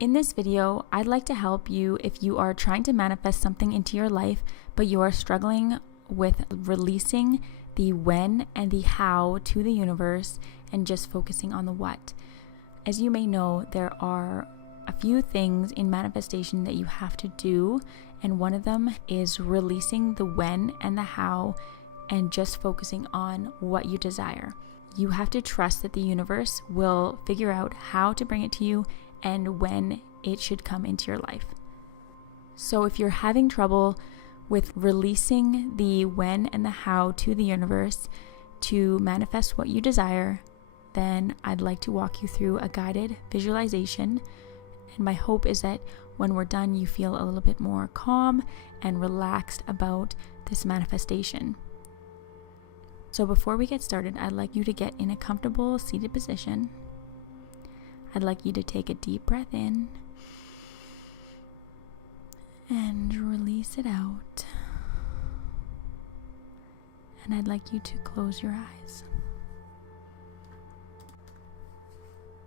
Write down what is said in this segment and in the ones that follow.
In this video, I'd like to help you if you are trying to manifest something into your life, but you are struggling with releasing the when and the how to the universe and just focusing on the what. As you may know, there are a few things in manifestation that you have to do, and one of them is releasing the when and the how and just focusing on what you desire. You have to trust that the universe will figure out how to bring it to you and when it should come into your life. So if you're having trouble with releasing the when and the how to the universe to manifest what you desire, then I'd like to walk you through a guided visualization. And my hope is that when we're done, you feel a little bit more calm and relaxed about this manifestation. So before we get started, I'd like you to get in a comfortable seated position. I'd like you to take a deep breath in and release it out. And I'd like you to close your eyes.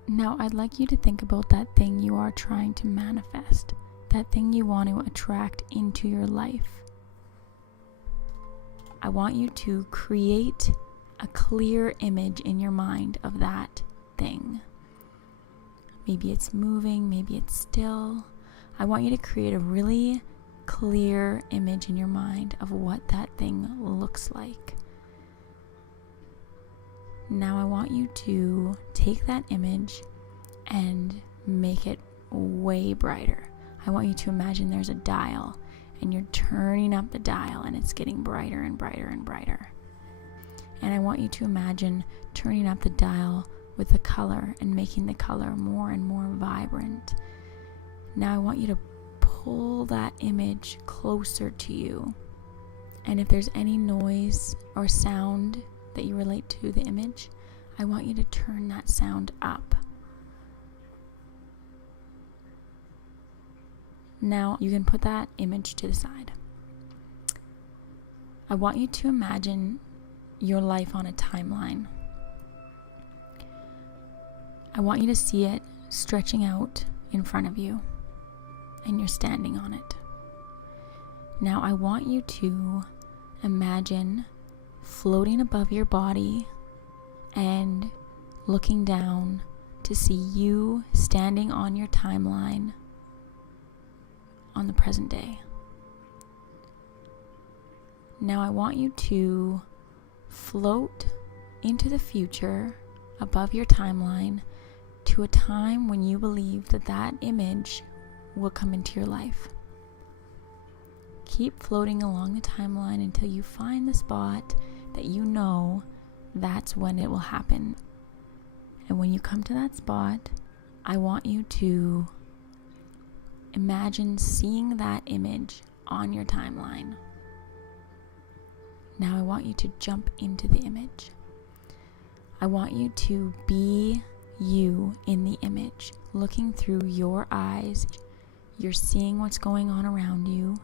Now, I'd like you to think about that thing you are trying to manifest, that thing you want to attract into your life. I want you to create a clear image in your mind of that thing. Maybe it's moving, maybe it's still. I want you to create a really clear image in your mind of what that thing looks like. Now I want you to take that image and make it way brighter. I want you to imagine there's a dial and you're turning up the dial and it's getting brighter and brighter and brighter. And I want you to imagine turning up the dial with the color and making the color more and more vibrant. Now I want you to pull that image closer to you. And if there's any noise or sound that you relate to the image, I want you to turn that sound up. Now you can put that image to the side. I want you to imagine your life on a timeline. I want you to see it stretching out in front of you, and you're standing on it. Now I want you to imagine floating above your body and looking down to see you standing on your timeline on the present day. Now I want you to float into the future above your timeline to a time when you believe that that image will come into your life. Keep floating along the timeline until you find the spot that you know that's when it will happen. And when you come to that spot, I want you to imagine seeing that image on your timeline. Now I want you to jump into the image. I want you to be you in the image, looking through your eyes. You're seeing what's going on around you.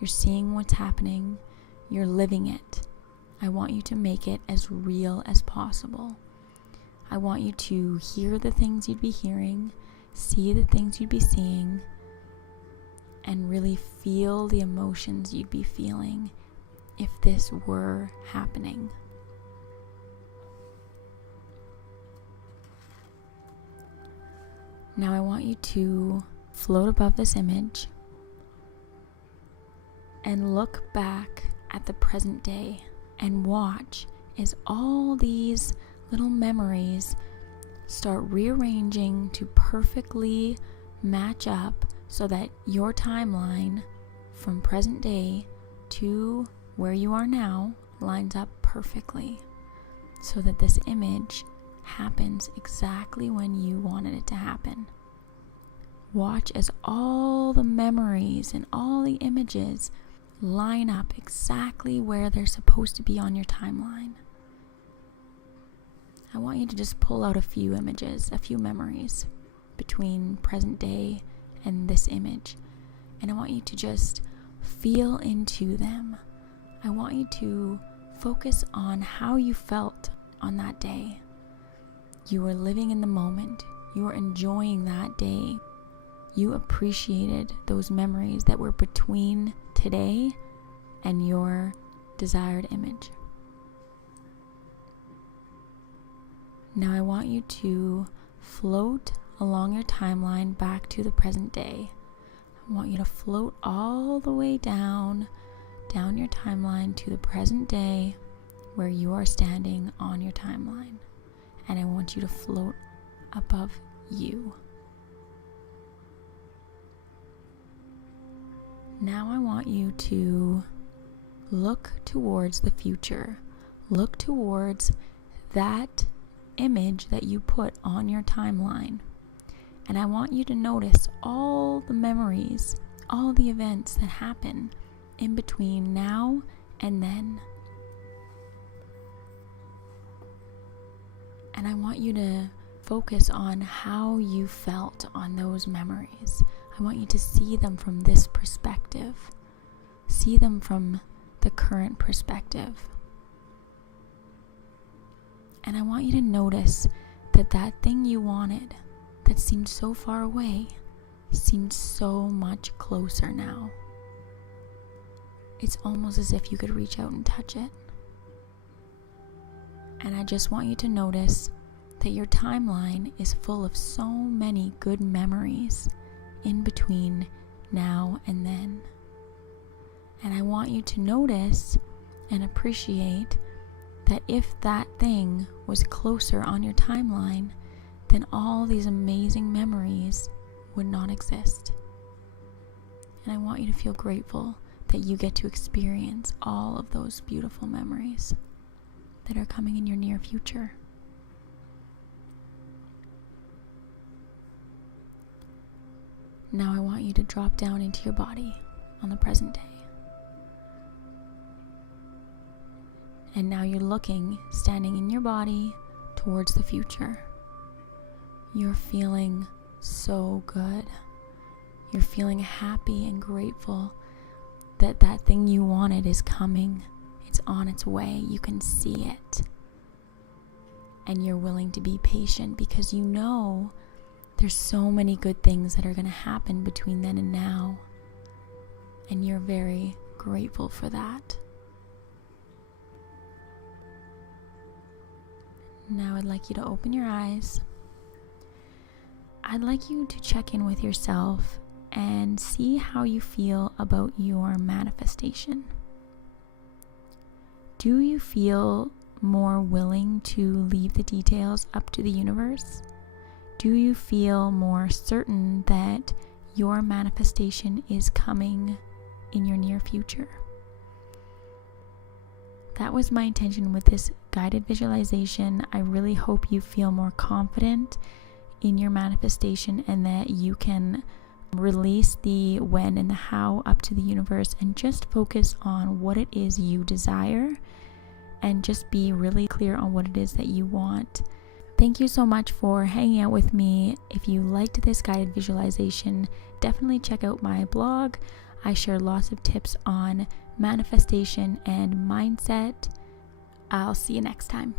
You're seeing what's happening. You're living it. I want you to make it as real as possible. I want you to hear the things you'd be hearing, see the things you'd be seeing, and really feel the emotions you'd be feeling if this were happening. Now I want you to float above this image and look back at the present day and watch as all these little memories start rearranging to perfectly match up so that your timeline from present day to where you are now lines up perfectly so that this image happens exactly when you wanted it to happen. Watch as all the memories and all the images line up exactly where they're supposed to be on your timeline. I want you to just pull out a few images, a few memories between present day and this image. And I want you to just feel into them. I want you to focus on how you felt on that day. You were living in the moment. You were enjoying that day. you appreciated those memories that were between today and your desired image. Now I want you to float along your timeline back to the present day. I want you to float all the way down your timeline to the present day where you are standing on your timeline. And I want you to float above you. Now I want you to look towards the future. Look towards that image that you put on your timeline. And I want you to notice all the memories, all the events that happen in between now and then. And I want you to focus on how you felt on those memories. I want you to see them from this perspective. See them from the current perspective. And I want you to notice that thing you wanted that seemed so far away seems so much closer now. It's almost as if you could reach out and touch it. And I just want you to notice that your timeline is full of so many good memories in between now and then. And I want you to notice and appreciate that if that thing was closer on your timeline, then all these amazing memories would not exist. And I want you to feel grateful that you get to experience all of those beautiful memories that are coming in your near future. Now I want you to drop down into your body on the present day. And now you're looking, standing in your body towards the future. You're feeling so good. You're feeling happy and grateful that that thing you wanted is coming. It's on its way. You can see it. And you're willing to be patient because you know there's so many good things that are going to happen between then and now. And you're very grateful for that. Now I'd like you to open your eyes. I'd like you to check in with yourself and see how you feel about your manifestation. Do you feel more willing to leave the details up to the universe? Do you feel more certain that your manifestation is coming in your near future? That was my intention with this guided visualization. I really hope you feel more confident in your manifestation and that you can release the when and the how up to the universe and just focus on what it is you desire and just be really clear on what it is that you want. Thank you so much for hanging out with me. If you liked this guided visualization, definitely check out my blog. I share lots of tips on manifestation and mindset. I'll see you next time.